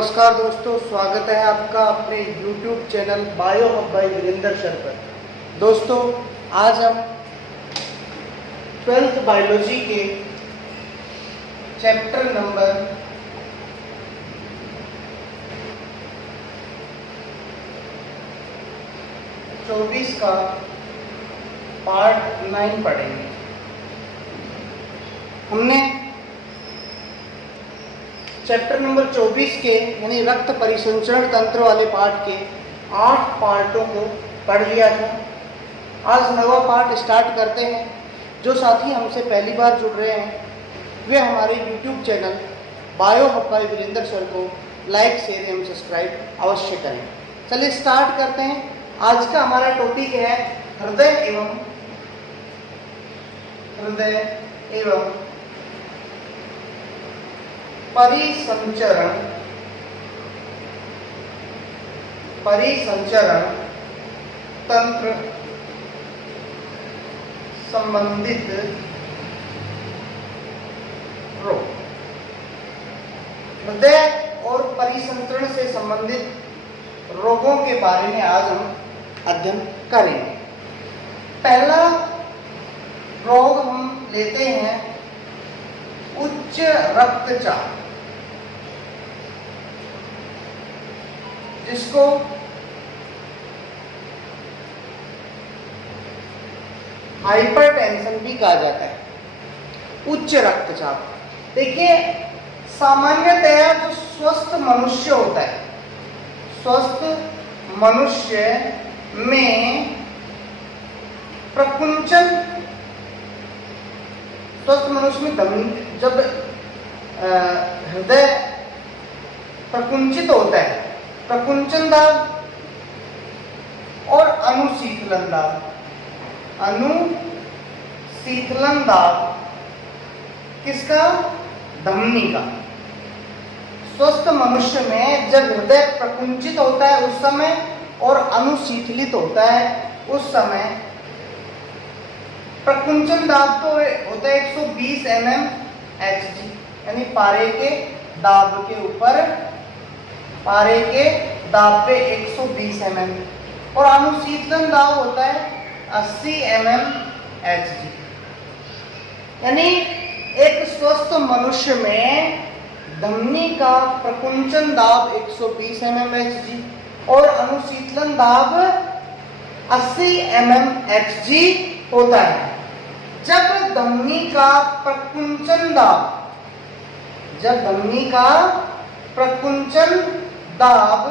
नमस्कार दोस्तों, स्वागत है आपका अपने YouTube channel bio hub by Virendra sir पर। दोस्तों, आज हम 12th बायोलॉजी के चैप्टर नंबर 24 का पार्ट 9 पढ़ेंगे। हमने चैप्टर नंबर 24 के यानी रक्त परिसंचरण तंत्र वाले पार्ट के 8 पार्टों को पढ़ लिया था। आज 9वां पार्ट स्टार्ट करते हैं। जो साथी हमसे पहली बार जुड़ रहे हैं वे हमारे YouTube channel bio hub by Virendra sir को लाइक, शेयर एवं सब्सक्राइब अवश्य करें। चलिए स्टार्ट करते हैं। आज का हमारा टॉपिक है हृदय एवं परिसंचरण तंत्र संबंधित रोग। हृदय और परिसंचरण से संबंधित रोगों के बारे में आज हम अध्ययन करेंगे। पहला रोग हम लेते हैं उच्च रक्तचाप, जिसको हाइपरटेंशन भी कहा जाता है। उच्च रक्तचाप, देखिए सामान्यतया जो स्वस्थ मनुष्य होता है, स्वस्थ मनुष्य में प्रकुंचन, स्वस्थ मनुष्य में जब हृदय प्रकुंचित होता है, प्रकुंचन दाब और अनुशीतलन दाब किसका? धमनी का। स्वस्थ मनुष्य में जब हृदय प्रकुंचित होता है उस समय और अनुशीतलित होता है उस समय प्रकुंचन दाब तो होता है 120 mmHg, यानी पारे के दाब पे 120 mm, और अनुशीतलन दाब होता है 80 mmHg। यानी एक स्वस्थ मनुष्य में धमनी का प्रकुंचन दाब 120 mmHg और अनुशीतलन दाब 80 mmHg होता है। जब धमनी का प्रकुंचन दाब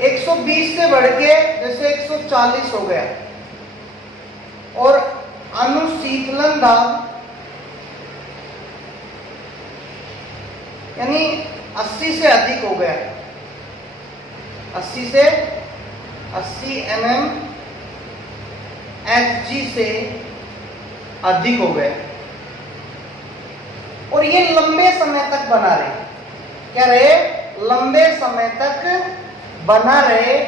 120 से बढ़ के जैसे 140 हो गया और अनुशीतलन दाब यानी 80 से अधिक हो गया, 80 mmHg से अधिक हो गए और ये लंबे समय तक बना रहे, क्या रहे? लंबे समय तक बना रहे,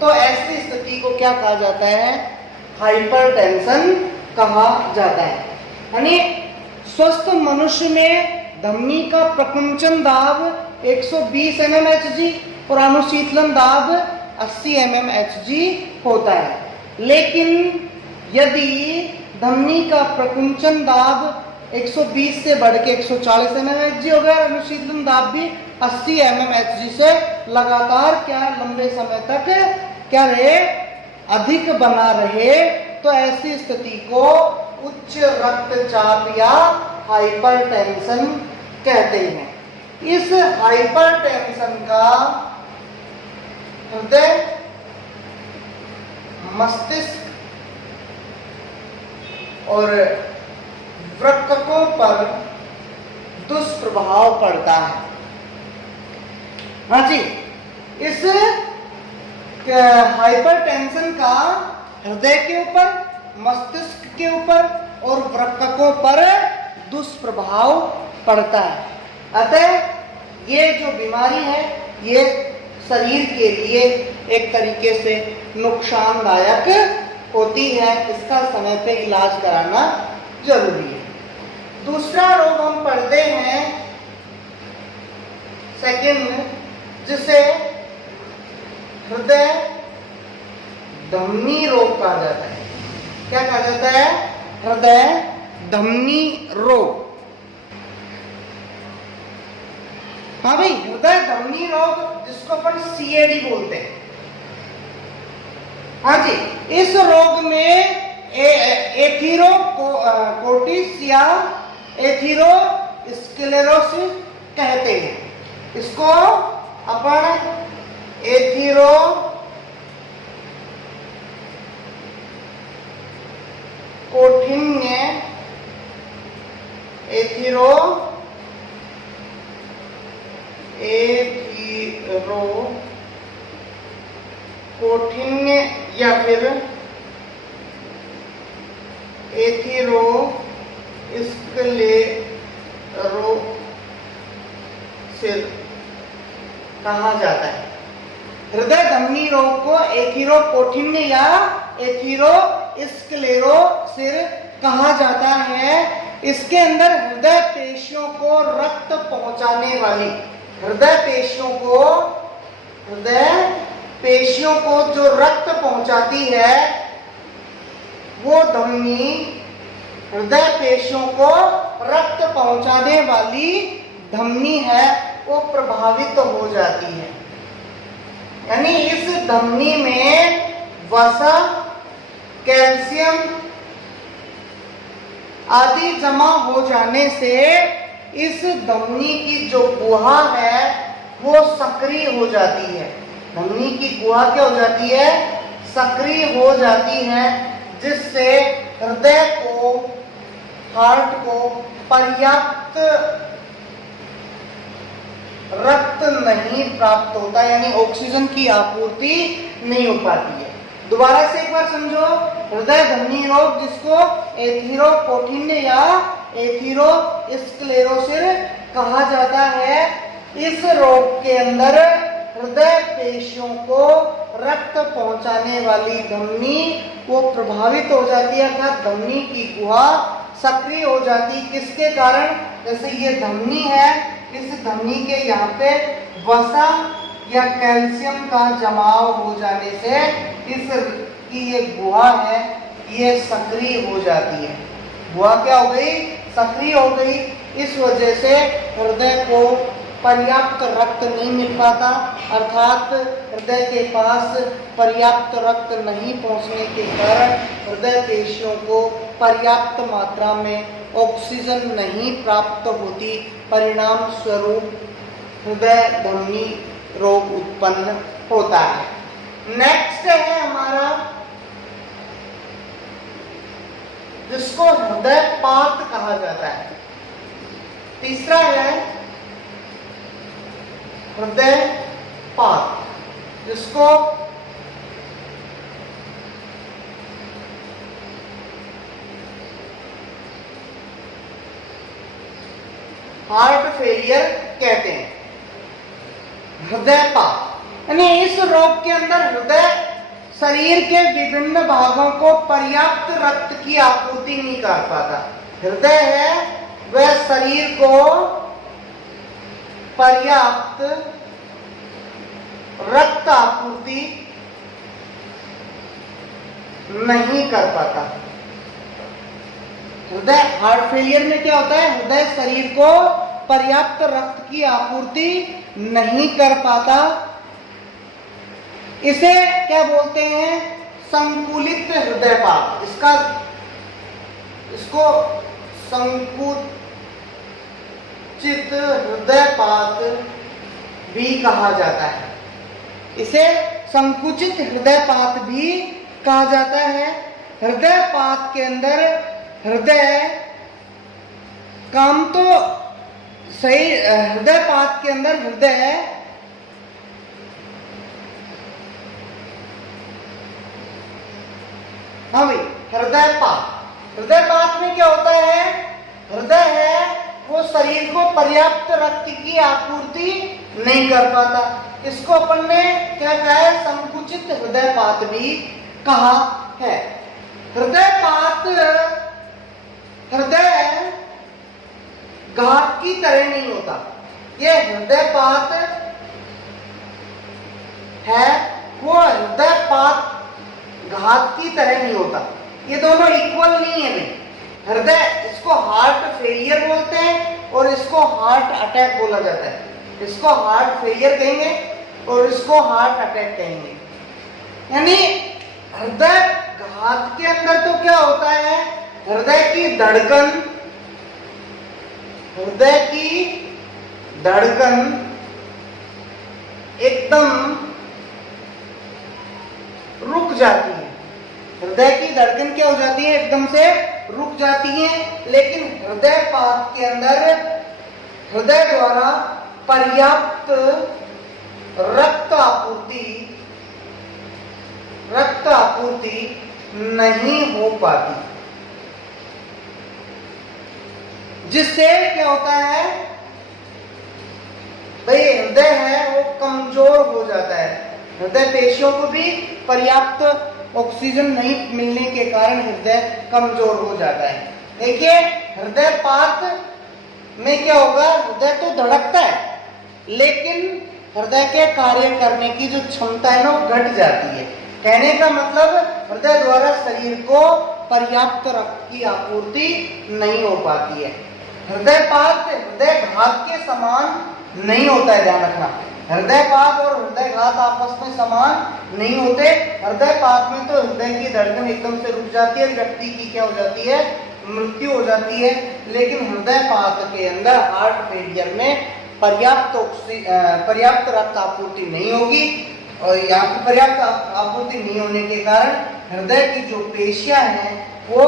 तो ऐसी स्थिति को क्या कहा जाता है? हाइपरटेंशन कहा जाता है। यानी स्वस्थ मनुष्य में धमनी का प्रकुंचन दाब 120 mmHg और अनुशीतलन दाब 80 mmHg होता है। लेकिन यदि धमनी का प्रकुंचन दाब 120 से बढ़ के 140 mmHg हो गया, अनुशीतलन दाब भी 80 mmHg से लगातार क्या लंबे समय तक क्या रहे? अधिक बना रहे, तो ऐसी स्थिति को उच्च रक्तचाप या हाइपरटेंशन कहते हैं। इस हाइपरटेंशन का हृदय, मस्तिष्क और वृक्कों पर दुष्प्रभाव पड़ता है। हाँ जी, इस हाइपरटेंशन का हृदय के ऊपर, मस्तिष्क के ऊपर और वृक्कों पर दुष्प्रभाव पड़ता है। अतः ये जो बीमारी है ये शरीर के लिए एक तरीके से नुकसानदायक होती है। इसका समय पे इलाज कराना जरूरी है। दूसरा रोग हम पढ़ते हैं सेकंड, जिसे हृदय धमनी रोग कहा जाता है। क्या कहा जाता है? हृदय धमनी रोग। हाँ भाई, हृदय धमनी रोग जिसको अपन सीएडी बोलते हैं। हाँ जी, इस रोग में एथेरोस्क्लेरोसिस या एथेरोस्क्लेरोसिस कहते हैं। इसको अपन एथेरोस्क्लेरोसिस या फिर एथेरोस्क्लेरोसिस कहा जाता है। हृदय धमनी रोग को एथेरोस्क्लेरोसिस या एथेरोस्क्लेरोसिस कहा जाता है। इसके अंदर हृदय पेशियों को रक्त पहुंचाने वाली, हृदय पेशियों को जो रक्त पहुंचाती है वो धमनी, हृदय पेशियों को रक्त पहुंचाने वाली धमनी है, वो प्रभावित हो जाती है। यानी इस धमनी में वसा, कैल्शियम आदि जमा हो जाने से इस धमनी की जो गुहा है वो सक्रिय हो जाती है। धमनी की गुहा क्या हो जाती है? सक्रिय हो जाती है, जिससे हृदय को, हार्ट को पर्याप्त रक्त नहीं प्राप्त होता, यानी ऑक्सीजन की आपूर्ति नहीं हो पाती है। दोबारा से एक बार समझो, हृदय धमनी रोग जिसको एथेरोस्क्लेरोसिस या एथेरोस्क्लेरोसिस कहा जाता है, इस रोग के अंदर हृदय पेशियों को रक्त पहुंचाने वाली धमनी वो प्रभावित हो जाती है, अर्थात धमनी की गुहा सक्रिय हो जाती। किसके कारण? जैसे ये धमनी है, इस धमनी के यहाँ पे वसा या कैल्शियम का जमाव हो जाने से इस की ये गुहा है ये सक्रिय हो जाती है। गुहा क्या हो गई? सक्रिय हो गई। इस वजह से हृदय को पर्याप्त रक्त नहीं मिल पाता, अर्थात हृदय के पास पर्याप्त रक्त नहीं पहुंचने के कारण हृदय पेशियों को पर्याप्त मात्रा में ऑक्सीजन नहीं प्राप्त होती। परिणाम स्वरूप हृदय धमनी रोग उत्पन्न होता है। नेक्स्ट है हमारा, जिसको हृदयपात कहा जाता है। तीसरा है हृदयपात, जिसको हार्ट फेलियर कहते हैं। हृदयपात यानी इस रोग के अंदर हृदय शरीर के विभिन्न भागों को पर्याप्त रक्त की आपूर्ति नहीं कर पाता। हृदय है वह शरीर को पर्याप्त रक्त आपूर्ति नहीं कर पाता। हृदय हार्ट फेलियर में क्या होता है? हृदय शरीर को पर्याप्त रक्त की आपूर्ति नहीं कर पाता। इसे क्या बोलते हैं? संकुचित हृदयपात। इसको संकुचित हृदयपात भी कहा जाता है। इसे संकुचित हृदयपात भी कहा जाता है। हृदयपात के अंदर हृदय काम तो सही, हृदयपात के अंदर हृदय हाँ भाई, हृदयपात में क्या होता है? हृदय है वो शरीर को पर्याप्त रक्त की आपूर्ति नहीं कर पाता। इसको अपन ने क्या कहा है? संकुचित हृदयपात भी कहा है। हृदयपात हृदय घात की तरह नहीं होता। ये हृदयपात है वो हृदयपात घात की तरह नहीं होता। ये दोनों इक्वल नहीं है भाई। हृदय, इसको हार्ट फेलियर बोलते हैं और इसको हार्ट अटैक बोला जाता है। इसको हार्ट फेलियर कहेंगे और इसको हार्ट अटैक कहेंगे। यानी हृदय घात के अंदर तो क्या होता है, हृदय की धड़कन एकदम रुक जाती है। हृदय की धड़कन क्या हो जाती है, एकदम से रुक जाती है। लेकिन हृदयपात के अंदर हृदय द्वारा पर्याप्त रक्त आपूर्ति नहीं हो पाती, जिससे क्या होता है भाई, हृदय है वो कमजोर हो जाता है। हृदय पेशियों को भी पर्याप्त ऑक्सीजन नहीं मिलने के कारण हृदय कमजोर हो जाता है। देखिए हृदयपात में क्या होगा, हृदय तो धड़कता है लेकिन हृदय के कार्य करने की जो क्षमता है ना वो घट जाती है। कहने का मतलब हृदय द्वारा शरीर को पर्याप्त रक्त की आपूर्ति नहीं हो पाती है। हृदयपात हृदयघात के समान नहीं होता है, ध्यान रखना। हृदयपात और हृदयघात आपस में समान नहीं होते। हृदयपात में तो हृदय की धड़कन एकदम से रुक जाती है, व्यक्ति की क्या हो जाती है, मृत्यु हो जाती है। लेकिन हृदयपात के अंदर हार्ट फेलियर में पर्याप्त रक्त आपूर्ति नहीं होगी और यहाँ पर पर्याप्त आपूर्ति नहीं होने के कारण हृदय की जो पेशियां हैं वो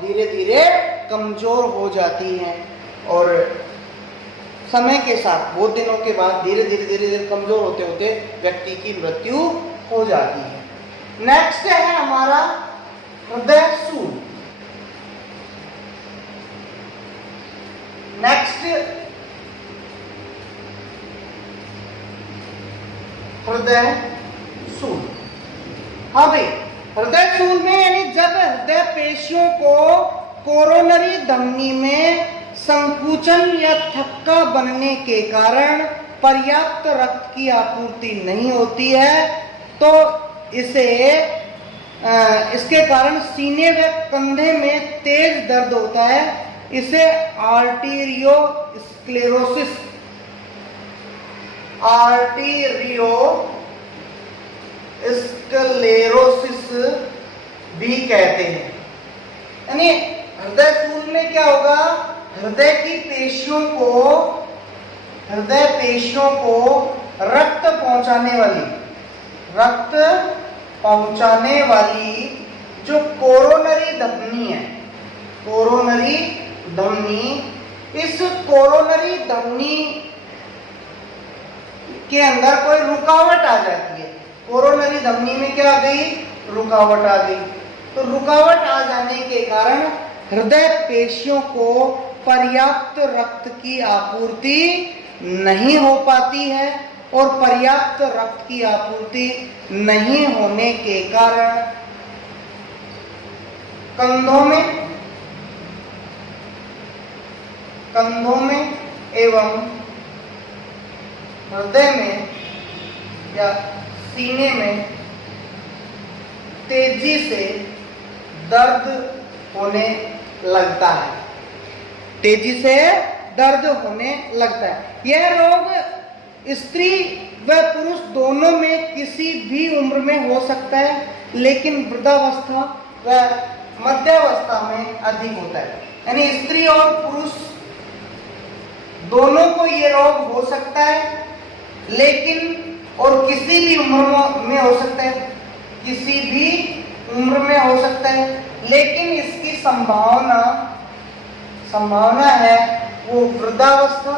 धीरे धीरे कमजोर हो जाती हैं और समय के साथ बहुत दिनों के बाद धीरे धीरे कमजोर होते होते व्यक्ति की मृत्यु हो जाती है। नेक्स्ट है हमारा हृदय सूल। नेक्स्ट हृदय सूल। हाँ भाई, हृदय सूल में यानी जब हृदय पेशियों को कोरोनरी धमनी में संकुचन या थक्का बनने के कारण पर्याप्त रक्त की आपूर्ति नहीं होती है तो इसके कारण सीने व कंधे में तेज दर्द होता है। इसे आर्टीरियोस्क्लेरोसिस भी कहते हैं। यानी हृदय सूल में क्या होगा, हृदय पेशियों को रक्त पहुंचाने वाली जो कोरोनरी धमनी, इस कोरोनरी धमनी के अंदर कोई रुकावट आ जाती है। कोरोनरी धमनी में क्या आ गई, रुकावट आ गई। तो रुकावट आ जाने के कारण हृदय पेशियों को पर्याप्त रक्त की आपूर्ति नहीं हो पाती है और पर्याप्त रक्त की आपूर्ति नहीं होने के कारण कंधों में एवं हृदय में या सीने में तेजी से दर्द होने लगता है। यह रोग स्त्री व पुरुष दोनों में किसी भी उम्र में हो सकता है, लेकिन वृद्धावस्था व मध्यावस्था में अधिक होता है। यानी स्त्री और पुरुष दोनों को ये रोग हो सकता है, लेकिन और किसी भी उम्र में हो सकता है, लेकिन इसकी संभावना है वो वृद्धावस्था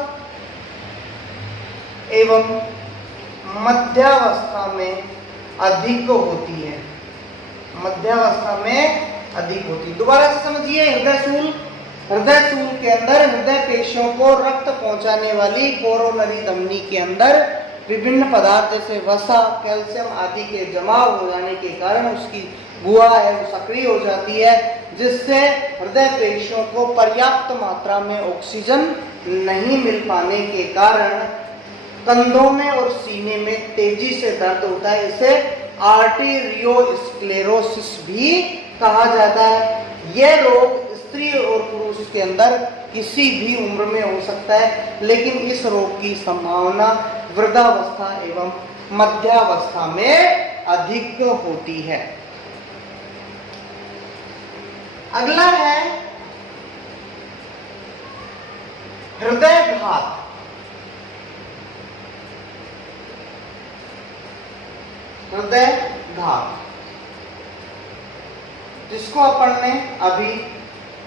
एवं मध्यावस्था में अधिक होती है। दोबारा से समझिए, हृदय सूल के अंदर हृदय पेशियों को रक्त पहुंचाने वाली कोरोनरी धमनी के अंदर विभिन्न पदार्थ जैसे वसा, कैल्शियम आदि के जमाव हो जाने के कारण उसकी गुहा है वो सक्रिय हो जाती है, जिससे हृदय पेशियों को पर्याप्त मात्रा में ऑक्सीजन नहीं मिल पाने के कारण कंधों में और सीने में तेजी से दर्द होता है। इसे आर्टेरियोस्क्लेरोसिस भी कहा जाता है। यह रोग स्त्री और पुरुष के अंदर किसी भी उम्र में हो सकता है, लेकिन इस रोग की संभावना वृद्धावस्था एवं मध्यावस्था में अधिक होती है। अगला है हृदयघात। हृदयघात जिसको अपन ने अभी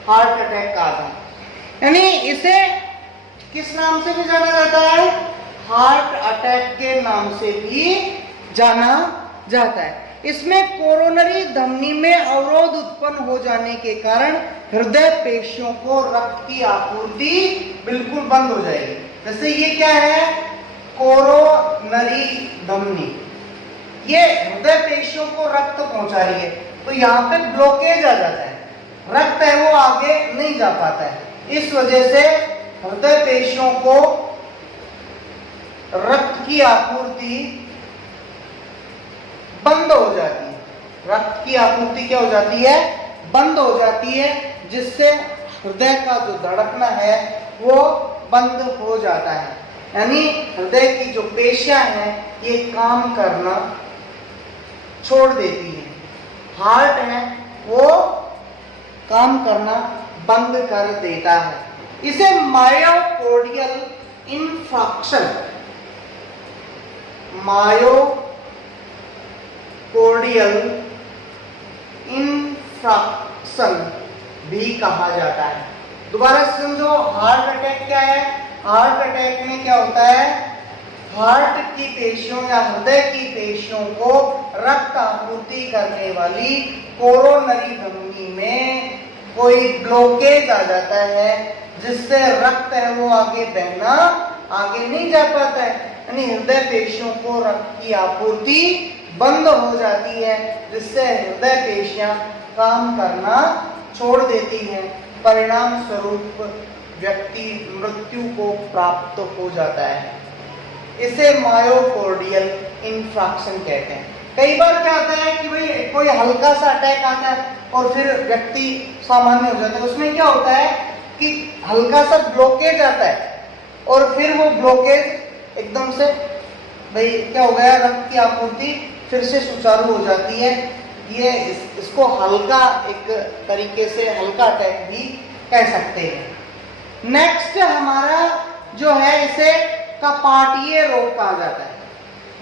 हार्ट अटैक कहा था, यानी इसे किस नाम से भी जाना जाता है? हार्ट अटैक के नाम से भी जाना जाता है। इसमें कोरोनरी धमनी में अवरोध उत्पन्न हो जाने के कारण हृदय पेशियों को रक्त की आपूर्ति बिल्कुल बंद हो जाएगी। जैसे ये क्या है? कोरोनरी धमनी, ये हृदय पेशियों को रक्त पहुंचा रही है, तो यहाँ पे ब्लॉकेज आ जाता है, रक्त है वो आगे नहीं जा पाता है। इस वजह से हृदय पेशियों को रक्त की आपूर्ति बंद हो जाती है। रक्त की आपूर्ति क्या हो जाती है? बंद हो जाती है, जिससे हृदय का जो धड़कना है वो बंद हो जाता है। यानी हृदय की जो पेशियां हैं ये काम करना छोड़ देती है। हार्ट है वो काम करना बंद कर देता है। इसे मायोकार्डियल इन्फार्क्शन, मायोकार्डियल इन्फार्क्शन भी कहा जाता है। दोबारा समझो, हार्ट अटैक क्या है? हार्ट अटैक में क्या होता है? हार्ट की पेशियों या हृदय की पेशियों को रक्त आपूर्ति करने वाली कोरोनरी धमनी में कोई ब्लॉकेज आ जाता है, जिससे रक्त है वो आगे बहना आगे नहीं जा पाता है। यानी हृदय पेशियों को रक्त की आपूर्ति बंद हो जाती है, जिससे हृदय पेशियां काम करना छोड़ देती हैं। परिणाम स्वरूप व्यक्ति मृत्यु को प्राप्त हो जाता है। इसे मायोकार्डियल इन्फार्क्शन कहते हैं। कई बार क्या होता है कि भाई कोई हल्का सा अटैक आता है और फिर व्यक्ति सामान्य हो जाता है। उसमें क्या होता है कि हल्का सा ब्लॉकेज आता है और फिर वो ब्लॉकेज एकदम से भाई क्या हो गया, रक्त की आपूर्ति फिर से सुचारू हो जाती है। ये इसको हल्का, एक तरीके से हल्का अटैक भी कह सकते हैं। नेक्स्ट हमारा जो है इसे कपाटीय रोग कहा जाता है।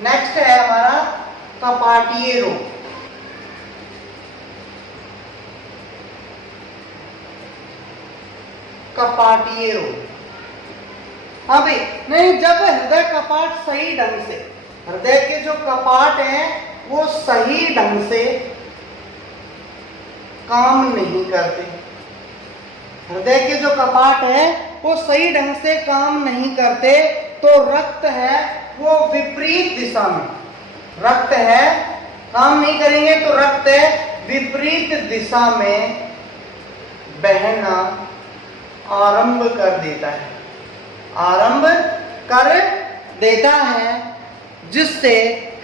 नेक्स्ट है हमारा कपाटीय रोग। कपाटीय रोग, हाँ भाई, नहीं, जब हृदय कपाट सही ढंग से, हृदय के जो कपाट हैं वो सही ढंग से काम नहीं करते। हृदय के जो कपाट है वो सही ढंग से काम नहीं करते, तो रक्त है वो विपरीत दिशा में, रक्त है काम नहीं करेंगे तो रक्त है विपरीत दिशा में बहना आरंभ कर देता है, आरंभ कर देता है, जिससे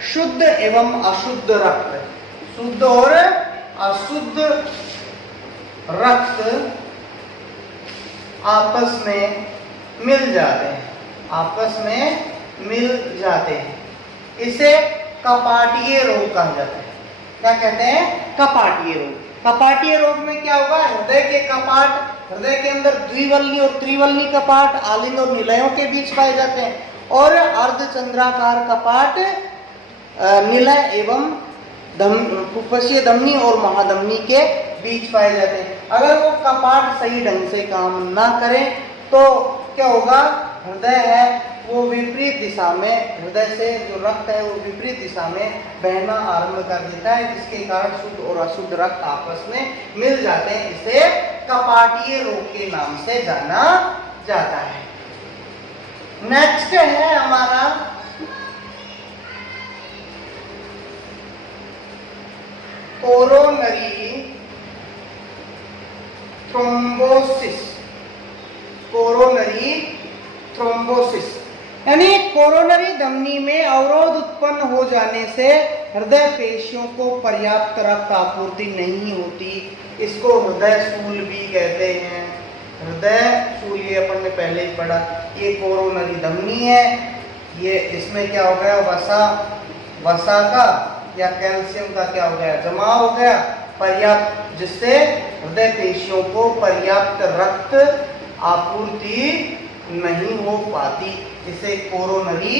शुद्ध एवं अशुद्ध रक्त, शुद्ध और अशुद्ध रक्त आपस में मिल जाते हैं, आपस में मिल जाते हैं। इसे कपाटीय रोग कहा जाता है। क्या कहते हैं? कपाटीय रोग। कपाटीय रोग में क्या होगा? हृदय के कपाट, हृदय के अंदर द्विवल्ली और त्रिवल्ली कपाट आलिंग और निलयों के बीच पाए जाते हैं, और अर्धचंद्राकार कपाट निलय एवं फुफ्फुसीय धमनी और महाधमनी के बीच पाए जाते हैं। अगर वो कपाट सही ढंग से काम ना करें तो क्या होगा? हृदय है वो विपरीत दिशा में, हृदय से जो रक्त है वो विपरीत दिशा में बहना आरंभ कर देता है, जिसके कारण शुद्ध और अशुद्ध रक्त आपस में मिल जाते हैं। इसे कपाटीय रोग के नाम से जाना जाता है। नेक्स्ट है हमारा कोरोनरी थ्रोम्बोसिस। कोरोनरी कोरोनरी धमनी में अवरोध उत्पन्न हो जाने से हृदय पेशियों को पर्याप्त रक्त आपूर्ति नहीं होती। इसको हृदय स्थूल भी कहते हैं। हृदय स्थूल ये अपन ने पहले ही पढ़ा। ये कोरोनरी धमनी है, ये इसमें क्या हो गया, वसा का या कैल्शियम का क्या हो गया, जमा हो गया पर्याप्त, जिससे हृदय पेशियों को पर्याप्त रक्त आपूर्ति नहीं हो पाती। इसे कोरोनरी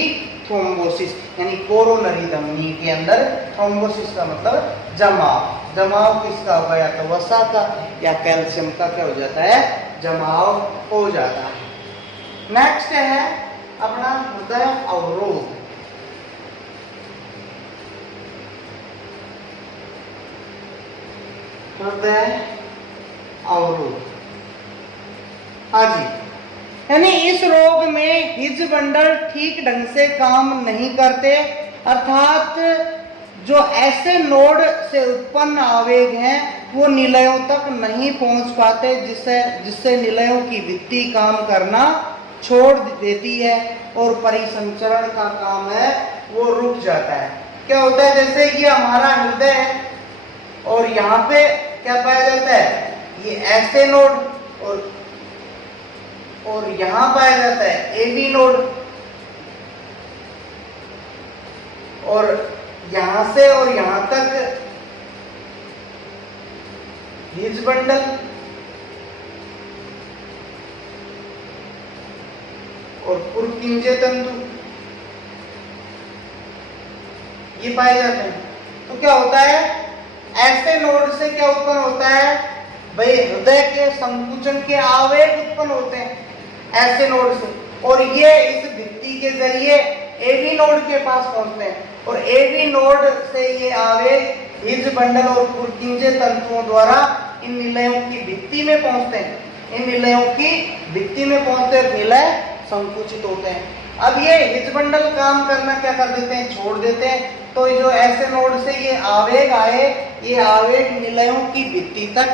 थ्रोम्बोसिस यानी कोरोनरी धमनी के अंदर थ्रोम्बोसिस का मतलब जमाव किसका होगा, या तो वसा का या कैल्शियम का क्या हो जाता है, जमाव हो जाता है। नेक्स्ट है अपना हृदय अवरोध। हृदय अवरोध, हाँ जी, यानी इस रोग में हिज्जबंडल ठीक ढंग से काम नहीं करते, अर्थात जो ऐसे नोड से उत्पन्न आवेग हैं वो निलयों तक नहीं पहुंच पाते, जिससे निलयों की भित्ति काम करना छोड़ देती है और परिसंचरण का काम है वो रुक जाता है। क्या होता है, जैसे ये हमारा हृदय है और यहाँ पे क्या पाया जाता है, ये ऐसे नोड और यहां पाया जाता है एबी नोड, और यहां से और यहां तक हिज्जबंडल, और पुरकिंजे तंतु ये पाए जाते हैं। तो क्या होता है, ऐसे नोड से क्या उत्पन्न होता है भाई, हृदय के संकुचन के आवेग उत्पन्न होते हैं ऐसे नोड से, और ये इस भित्ति के जरिए एबी नोड के पास पहुंचते हैं, और एबी नोड से ये आवेग हिज्जबंडल और पुरकिंजे तंतुओं द्वारा इन निलयों की भित्ति में पहुंचते हैं। इन निलयों की भित्ति में पहुंचते निलय संकुचित होते हैं। अब ये हिज्जबंडल काम करना क्या कर देते हैं, छोड़ देते हैं। तो जो ऐसे नोड से ये आवेग आए, ये आवेग निलयों की भित्ति तक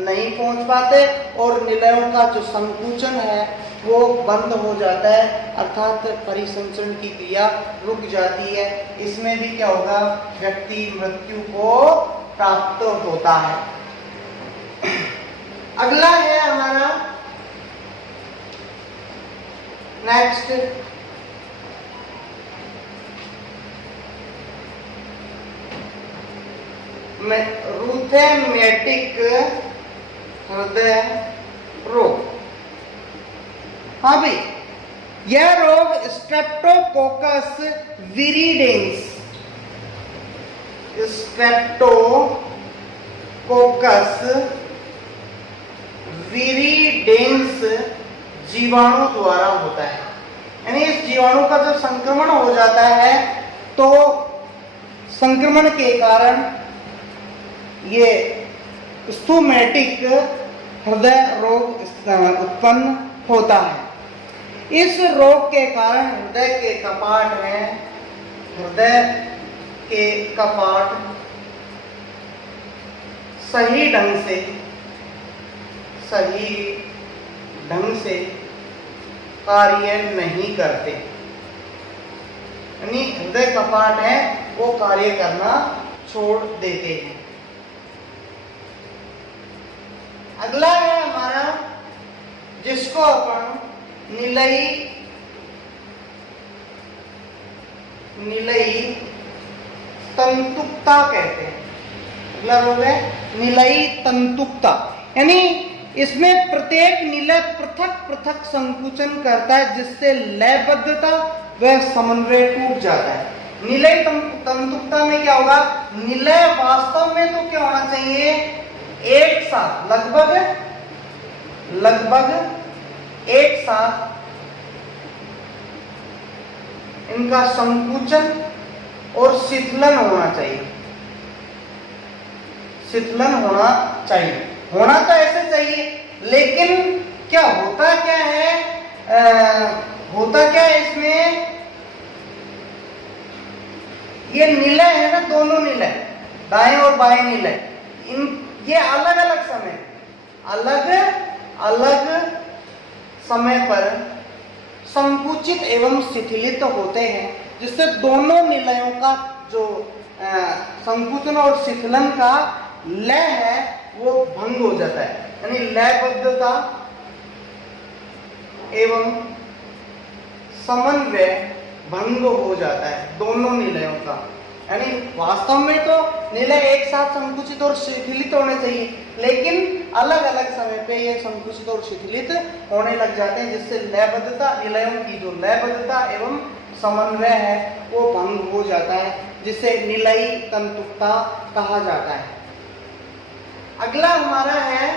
नहीं पहुंच पाते और निलयों का जो संकुचन है वो बंद हो जाता है, अर्थात परिसंचरण की क्रिया रुक जाती है। इसमें भी क्या होगा, व्यक्ति मृत्यु को प्राप्त होता है। अगला है हमारा नेक्स्ट रूथेमेटिक हृदय रोग। हाँ भाई, यह रोग स्ट्रेप्टोकोकस विरिडेंस, स्ट्रेप्टोकोकस विरिडेंस जीवाणु द्वारा होता है। यानी इस जीवाणु का जब संक्रमण हो जाता है तो संक्रमण के कारण ये स्थूमेटिक हृदय रोग उत्पन्न होता है। इस रोग के कारण हृदय के कपाट हैं, हृदय के कपाट सही ढंग से कार्य नहीं करते। यानी हृदय कपाट है वो कार्य करना छोड़ देते हैं। अगला है हमारा, जिसको अपन निलयी तंतुकता कहते हैं। अगला रोग है निलयी तंतुकता, यानी इसमें प्रत्येक निलय पृथक पृथक संकुचन करता है, जिससे लयबद्धता व समन्वय टूट जाता है। निलयी तंतुकता में क्या होगा, निलय वास्तव में तो क्या होना चाहिए, एक साथ लगभग एक साथ इनका संकुचन और शिथिलन होना चाहिए। शिथिलन होना चाहिए, होना तो ऐसे चाहिए, लेकिन क्या होता क्या है, होता क्या है इसमें, ये निलय है ना, दोनों निलय दाएं और बाएं निलय, ये अलग अलग समय पर संकुचित एवं शिथिलित होते हैं, जिससे दोनों निलयों का जो संकुचन और शिथिलन का लय है वो भंग हो जाता है, यानी लयबद्धता एवं समन्वय भंग हो जाता है दोनों निलयों का। यानी वास्तव में तो निलय एक साथ संकुचित और शिथिलित होने चाहिए, लेकिन अलग अलग समय पे ये संकुचित और शिथिलित होने लग जाते हैं, जिससे लयबद्धता, निलयों की जो लयबद्धता एवं समन्वय है वो भंग हो जाता है, जिसे निलयी तंतुकता कहा जाता है। अगला हमारा है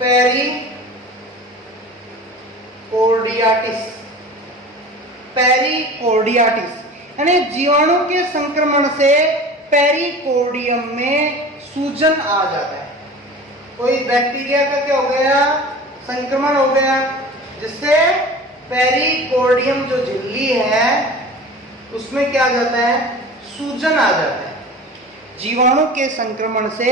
पेरिकोर्डियाटिस। पेरिकोर्डियाटिस यानी जीवाणु के संक्रमण से पेरिकोर्डियम में सूजन आ जाता है। कोई बैक्टीरिया का क्या हो गया, संक्रमण हो गया, जिससे पेरिकोर्डियम जो झिल्ली है उसमें क्या आ जाता है, सूजन आ जाता है। जीवाणु के संक्रमण से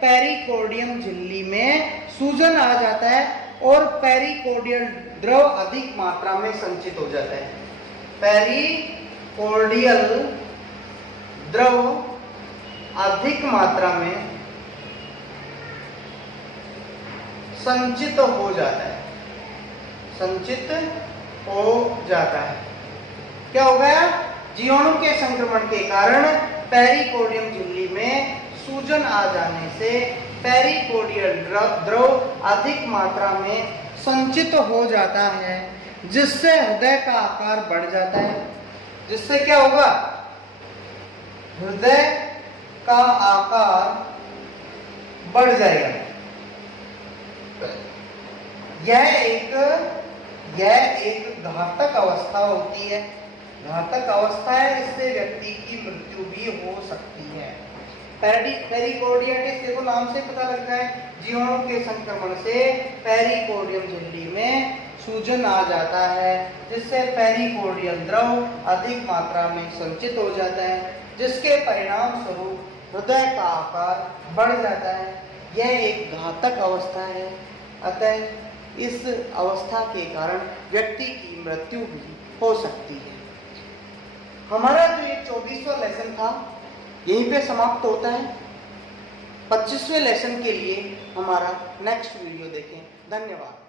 पेरिकोर्डियम झिल्ली में सूजन आ जाता है और पेरिकोर्डियल द्रव अधिक मात्रा में संचित हो जाता है। पेरिकोर्डियल द्रव अधिक मात्रा में संचित हो जाता है, संचित हो जाता है। क्या हो गया, जीवाणु के संक्रमण के कारण पेरिकोर्डियम झिल्ली में सूजन आ जाने से पेरिकोर्डियल द्रव अधिक मात्रा में संचित हो जाता है, जिससे हृदय का आकार बढ़ जाता है। जिससे क्या होगा, हृदय का आकार बढ़ जाएगा। यह एक घातक अवस्था होती है, घातक अवस्था है, इससे व्यक्ति की मृत्यु भी हो सकती है। पेरिकोर्डियाटिस देखो नाम से पता लगता है, जीवाणु के संक्रमण से पेरिकोर्डियम झिल्ली में सूजन आ जाता है, जिससे पेरिकोर्डियल द्रव अधिक मात्रा में संचित हो जाता है, जिसके परिणाम स्वरूप हृदय का आकार बढ़ जाता है। यह एक घातक अवस्था है, अतः इस अवस्था के कारण व्यक्ति की मृत्यु भी हो सकती है। हमारा जो ये 24वां लेसन था यहीं पे समाप्त होता है। 25वें लेसन के लिए हमारा नेक्स्ट वीडियो देखें। धन्यवाद।